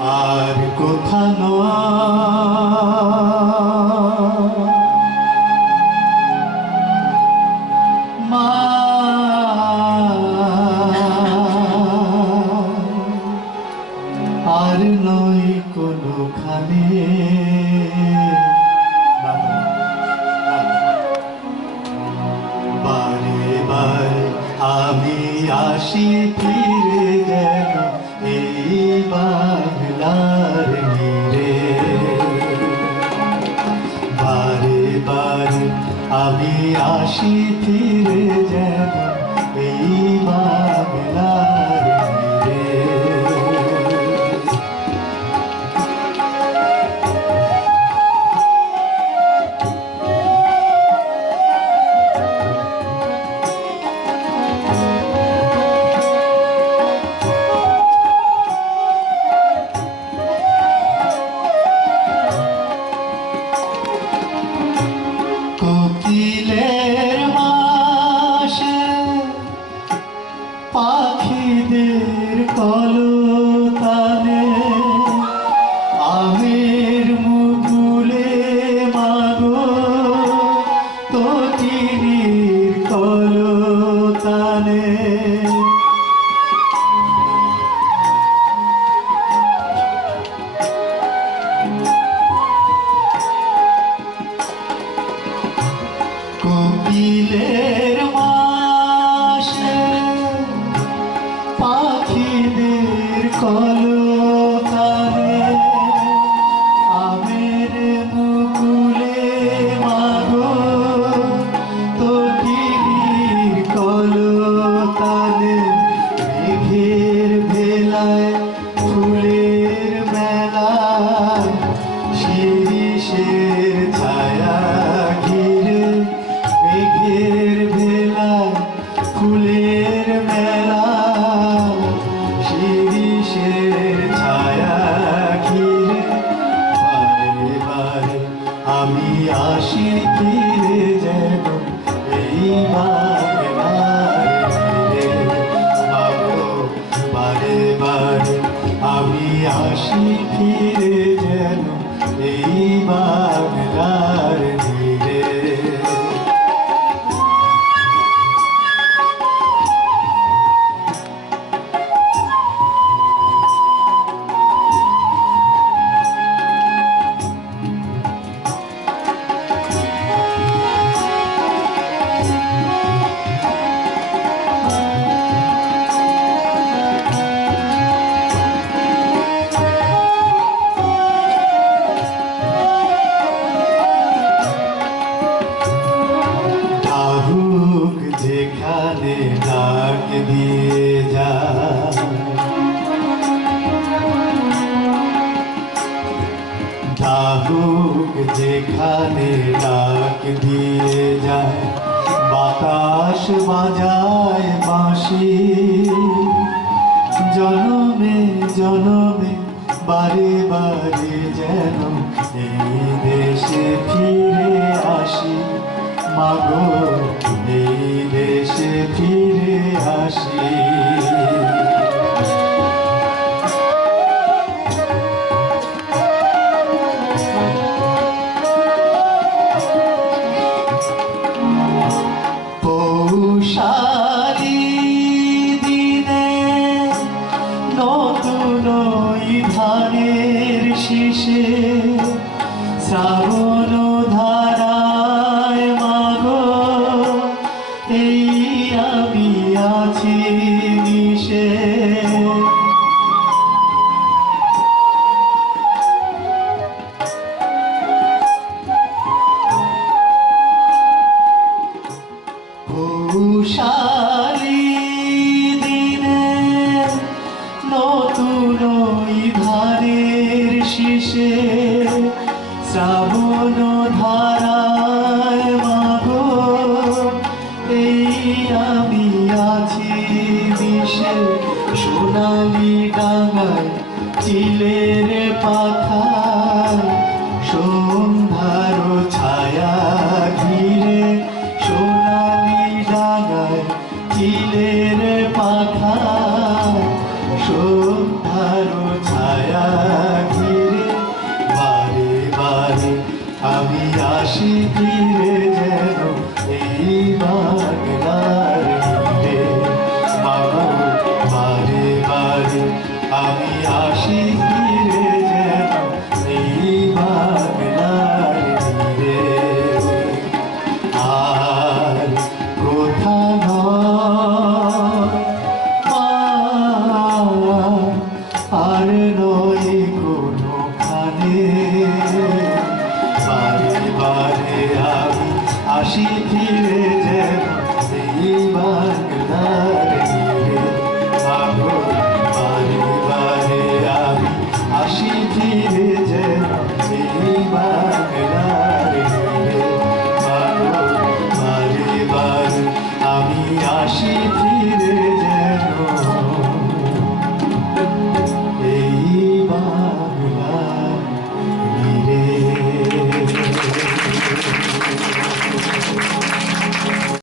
আর কোথা মা। আর নয় কোনোখানে। বারে বারে আমি আসি ফিরে আমি আসি ফিরে। gibidir kalır. আসি ফিরে যেন এই তীরে। বারে বারে আমি হাসি ফিরে ডাহুক যেখানে ডাক দিয়ে যায়, বাতাস বাজায় বাঁশি। জনমে জনমে, বারে বারে যেন এই দেশে ফিরে আসি। মাগো শীষে শ্রাবণ ধারায় মাগো এই আমি আছি পৌষালি আন্ধারো ছায়া ঘিরে, বারে বারে আমি আসি ফিরে যেন এই বাগনার হিরে মাগো বারে বারে আমি আসি ফিরে যেন এই আসি ফিরে